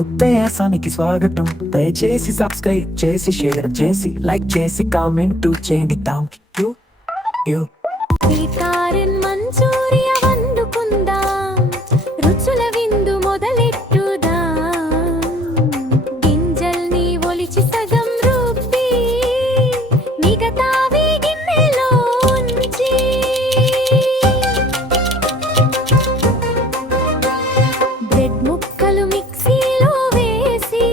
ఉత్తేసానికి స్వాగతం. దయచేసి సబ్స్క్రైబ్ చేసి షేర్ చేసి లైక్ చేసి కామెంట్ చేయండి. Thank you. మంచూరియా వండుకుందాం, రుచుల విందు మొదలెట్టుదాం. గింజల్ని ఒలిచి సగం రుబ్బి మిగతావి గిన్నెలో ఉంచి, బ్రెడ్ ముక్కలు మిక్సీలో వేసి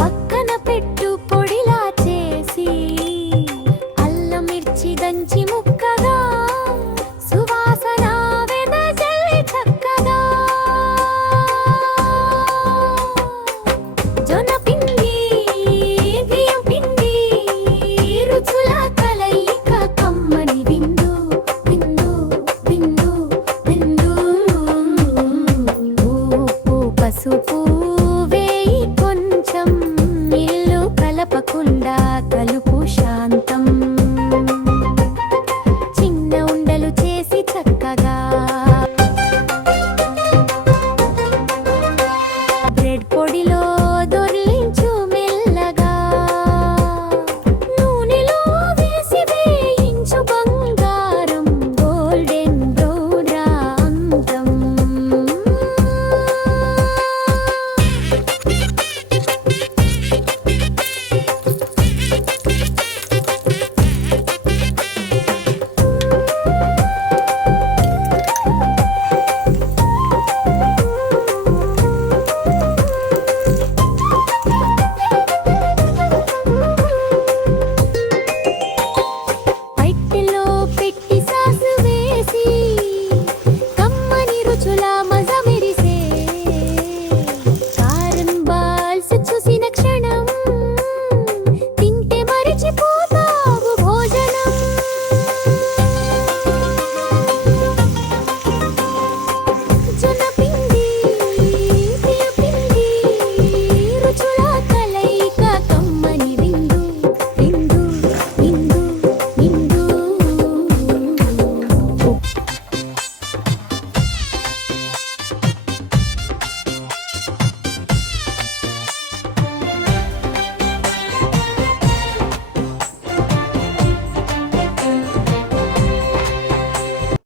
పక్కన పెట్టు పొడిలా చేసి, అల్లం మిర్చి దంచి ముక్కగా సువాసన వెదజల్లి చక్కగా. జొన్న పిండి బియ్యం పిండి రుచుల కలయిక కమ్మని విందు విందు విందు విందు. ఉప్పు పసుపు వేయి కొంచెం, నీళ్ళు కలపకుండా